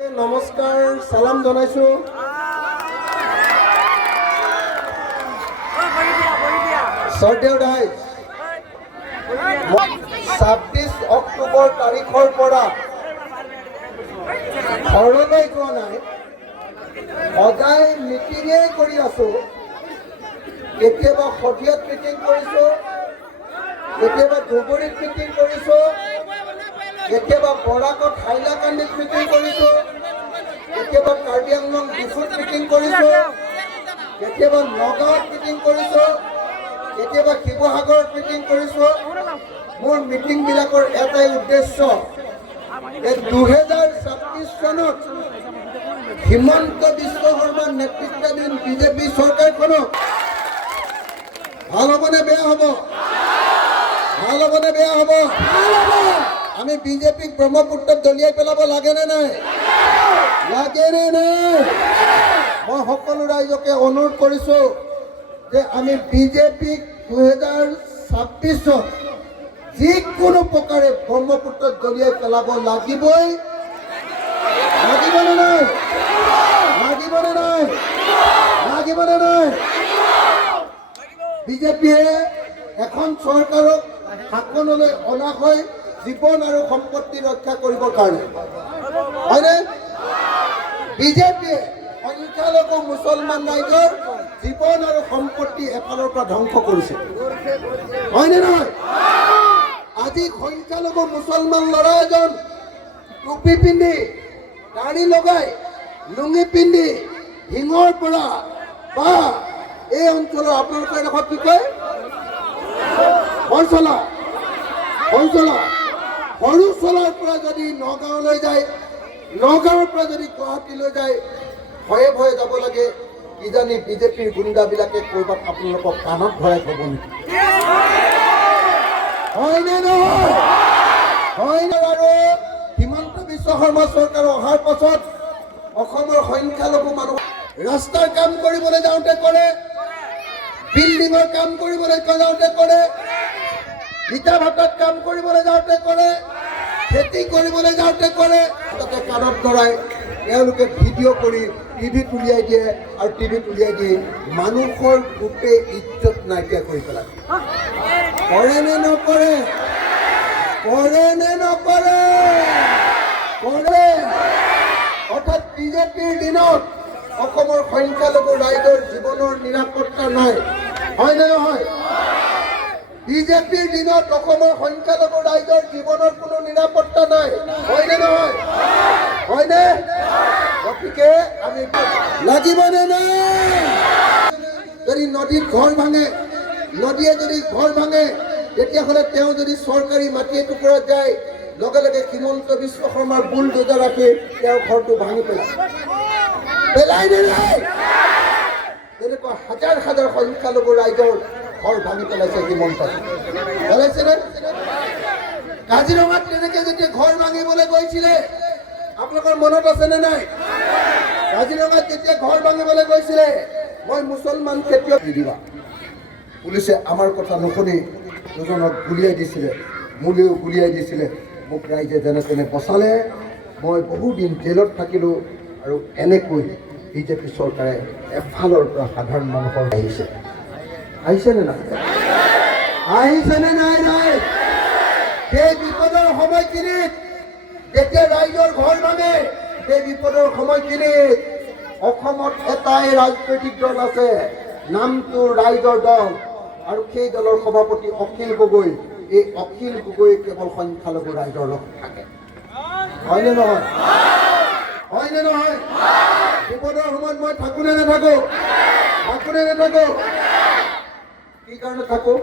নমস্কাৰ সালাম জনাইছো। শ্ৰদ্ধেয় ৰাইজ, 26 অক্টোবৰ তাৰিখৰ পৰা ঘৰলৈ যোৱা নাই, সদায় মিটিঙে কৰি আছো। কেতিয়াবা সদিয়াত মিটিং কৰিছো, কেতিয়াবা ধুবুৰীত মিটিং কৰিছো, কেতিয়াবা বৰাকত হাইলাকান্দিত মিটিং কৰিছো, কেতিয়াবা কাৰ্বি আংলং ডিফুত মিটিং কৰিছো, কেতিয়াবা নগাঁৱত মিটিং কৰিছো, কেতিয়াবা শিৱসাগৰত মিটিং কৰিছো। মোৰ মিটিং বিলাকৰ এটাই উদ্দেশ্য, 2026 চনত হিমন্ত বিশ্ব শৰ্মাৰ নেতৃত্বাধীন বিজেপি চৰকাৰখনক ভাল হ'বনে বেয়া হ'ব? ভাল হ'বনে বেয়া হ'ব? আমি বিজেপিক ব্ৰহ্মপুত্ৰত দলিয়াই পেলাব লাগেনে নাই? লাগেনে নাই? মই সকলো ৰাইজকে অনুৰোধ কৰিছো যে আমি বিজেপিক 2026 যিকোনো প্ৰকাৰে ব্ৰহ্মপুত্ৰত দলিয়াই পেলাব লাগিবই। লাগিবনে নাই? লাগিবনে নাই? লাগিবনে নাই? বিজেপিয়ে এখন চৰকাৰক শাসনলৈ অনা হয় জীৱন আৰু সম্পত্তি ৰক্ষা কৰিবৰ কাৰণে, হয়নে? বিজেপিয়ে সংখ্যালঘু মুছলমান ৰাইজৰ জীৱন আৰু সম্পত্তি এফালৰ পৰা ধ্বংস কৰিছে, হয়নে নহয়? আজি সংখ্যালঘু মুছলমান ল'ৰা এজন টুপি পিন্ধি, দাড়ি লগাই, লুঙি পিন্ধি হিঙৰ পৰা বা এই অঞ্চলৰ আপোনালোকৰ এডোখৰত কি কয় হৰচলা, সৰু চলাৰ পৰা যদি নগাঁৱলৈ যায়, নগাঁৱৰ পৰা যদি গুৱাহাটীলৈ যায়, ভয়ে ভয়ে যাব লাগে, কিজানি বিজেপিৰ গুণ্ডাবিলাকে ক'ৰবাত আপোনালোকক কাণত ধৰাই থ'ব নেকি? হয়নে নহয়? হয়নে? আৰু হিমন্ত বিশ্ব শৰ্মা চৰকাৰ অহাৰ পাছত অসমৰ সংখ্যালঘু মানুহ ৰাস্তাৰ কাম কৰিবলৈ যাওঁতে কৰে, বিল্ডিঙৰ কাম কৰিবলৈ যাওঁতে কৰে, ইটা ভাটাত কাম কৰিবলৈ যাওঁতে কৰে, খেতি কৰিবলৈ যাওঁতে কৰে, তাতে কাণত ধৰাই তেওঁলোকে ভিডিঅ' কৰি টিভিত উলিয়াই দিয়ে আৰু টিভিত উলিয়াই দি মানুহৰ গোটেই ইজ্জত নাইকিয়া কৰি পেলায়। কৰে নে নকৰে? কৰে নে নকৰে? কৰে। অৰ্থাৎ বিজেপিৰ দিনত অসমৰ সংখ্যালঘু ৰাইজৰ জীৱনৰ নিৰাপত্তা নাই, হয়নে নহয়? বিজেপিৰ দিনত অসমৰ সংখ্যালঘু ৰাইজৰ জীৱনৰ কোনো নিৰাপত্তা নাই, হয়নে নহয়? হয়নে? গতিকে আমি লাগিবনে নাই? যদি নদীত ঘৰ ভাঙে, নদীয়ে যদি ঘৰ ভাঙে, তেতিয়াহ'লে তেওঁ যদি চৰকাৰী মাটি এটুকুৰাত যায়, লগে লগে হিমন্ত বিশ্ব শৰ্মাৰ বুলডোজাৰ ৰাখি তেওঁৰ ঘৰটো ভাঙি পেলাই নে নাই? তেনেকুৱা হাজাৰ হাজাৰ সংখ্যালঘু ৰাইজৰ ঘৰ ভাঙি পেলাইছে হিমন্ত, পেলাইছেনে? কাজিৰঙাত তেনেকে যেতিয়া ঘৰ ভাঙিবলৈ গৈছিলে, আপোনালোকৰ মনত আছেনে নাই? কাজিৰঙাত যেতিয়া ঘৰ ভাঙিবলৈ গৈছিলে, মই মুছলমান খেতিয়ক দিবা, পুলিচে আমাৰ কথা নুশুনি দুজনক গুলিয়াই দিছিলে, মোলৈও গুলিয়াই দিছিলে। মোক ৰাইজে যেনে তেনে বচালে, মই বহুদিন জেলত থাকিলোঁ। আৰু এনেকৈ বিজেপি চৰকাৰে এফালৰ পৰা সাধাৰণ মানুহৰ আহিছেনে নাই? আহিছেনে নাই? ৰাইজ সেই বিপদৰ সময়খিনিত যেতিয়া ৰাইজৰ ঘৰ ভাঙে, সেই বিপদৰ সময়খিনিত অসমত এটাই ৰাজনৈতিক দল আছে, নামটো ৰাইজৰ দল, আৰু সেই দলৰ সভাপতি অখিল গগৈ। এই অখিল গগৈ কেৱল সংখ্যালঘু ৰাইজৰ লগত থাকে, হয়নে নহয়? হয়নে নহয়? বিপদৰ সময়ত মই থাকোনে নাথাকো? থাকোনে নাথাকো? কি কাৰণে থাকো?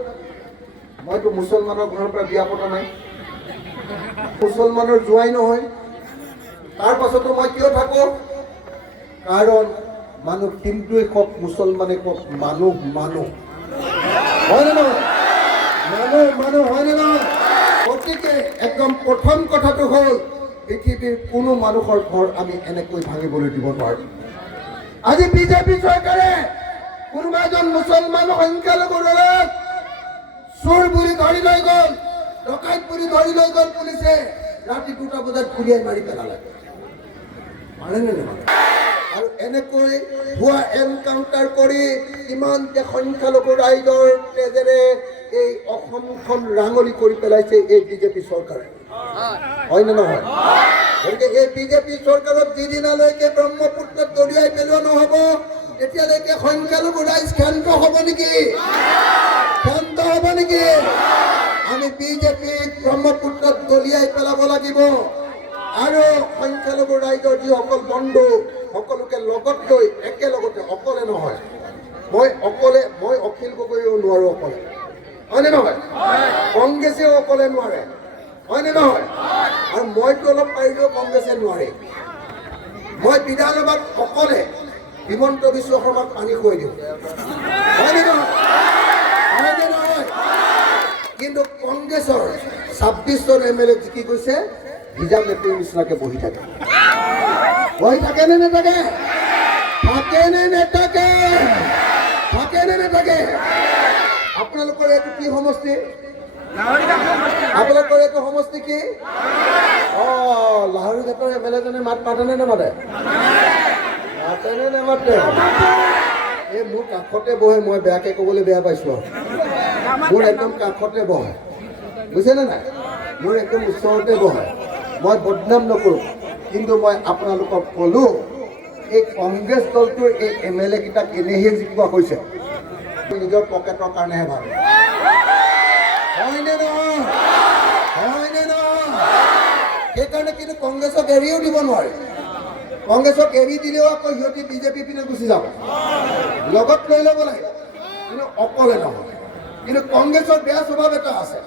মইতো মুছলমানৰ ঘৰৰ পৰা বিয়া পতা নাই, মুছলমানৰ জোৱাই নহয়। তাৰ পাছতো মই কিয় থাকো? কাৰণ মানুহ হিন্দুৱে কওক, মুছলমানে কওক, মানুহ মানুহ, হয়নে নহয়? মানুহ হয়নে নহয়? গতিকে একদম প্ৰথম কথাটো হ'ল, পৃথিৱীৰ কোনো মানুহৰ ঘৰ আমি এনেকৈ ভাঙিবলৈ দিব নোৱাৰোঁ। আজি বিজেপি চৰকাৰে কোনোবা এজন মুছলমান সংখ্যালঘু ল'ৰাক চোৰ বুলি ধৰি লৈ গ'ল, ডকাইত বুলি ধৰি লৈ গ'ল পুলিচে, ৰাতি 2টা বজাত গুলিয়াই মাৰি পেলালে। মানেনে নামানে আৰু এনেকৈ ভুৱা এনকাউণ্টাৰ কৰি ইমান যে সংখ্যালঘু ৰাইজৰ তেজেৰে এই অসমখন ৰাঙলী কৰি পেলাইছে এই বিজেপি চৰকাৰে হয়নে নহয় গতিকে এই বিজেপি চৰকাৰক যিদিনালৈকে ব্ৰহ্মপুত্ৰত দলিয়াই পেলোৱা নহ'ব তেতিয়ালৈকে সংখ্যালঘু ৰাইজ ক্ষান্ত হ'ব নেকি ক্ষান্ত হ'ব নেকি আমি বিজেপিক ব্ৰহ্মপুত্ৰত দলিয়াই পেলাব লাগিব আৰু সংখ্যালঘু ৰাইজৰ যিসকল বন্ধু সকলোকে লগত লৈ একেলগতে অকলে নহয় মই অখিল গগৈও নোৱাৰোঁ অকলে হয়নে নহয় কংগ্ৰেছেও অকলে নোৱাৰে হয়নে নহয় আৰু মইতো অলপ পাৰিলেও কংগ্ৰেছে নোৱাৰে মই বিধানসভাত অকলে হিমন্ত বিশ্ব শৰ্মাক পানী খুৱাই দিওঁ হয়নে নহয় হয়নে নহয় কিন্তু কংগ্ৰেছৰ 26জন MLA জিকি গৈছে ভিজা মেকুৰীৰ নিচিনাকে বহি থাকে নে নাথাকে আপোনালোকৰ এইটো কি সমষ্টি আপোনালোকৰ এইটো সমষ্টি কি লাহৰীঘাটৰ MLA জনে মাত মাতেনে নামাতে মাতেনে নামাতে এই মোৰ কাষতে বহে মই বেয়াকে ক'বলৈ বেয়া পাইছোঁ মোৰ একদম কাষতে বহে বুজিছেনে নাই মোৰ একদম ওচৰতে বহে মই বদনাম নকৰোঁ কিন্তু মই আপোনালোকক ক'লোঁ এই কংগ্ৰেছ দলটোৰ এই MLA কেইটাক এনেহে জিকিব হৈছে নিজৰ পকেটৰ কাৰণেহে ভাল হয়নে নহয় সেইকাৰণে কিন্তু কংগ্ৰেছক এৰিও দিব নোৱাৰে কংগ্ৰেছক এৰি দিলেও আকৌ সিহঁতি বিজেপি পিনে গুচি যাব লগত লৈ ল'ব লাগে কিন্তু অকলে নহয় কিন্তু কংগ্ৰেছৰ বেয়া স্বভাৱ এটা আছে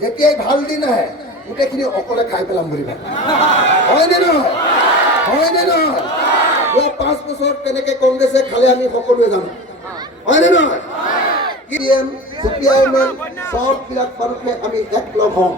যেতিয়াই ভাল দিন আহে গোটেইখিনি অকলে খাই পেলাম বুলি ভাবে হয়নে নহয় যোৱা 5 বছৰত কেনেকৈ কংগ্ৰেছে খালে আমি সকলোৱে জানো হয়নে নহয় CPIM সববিলাক মানুহে আমি একলগ হওঁ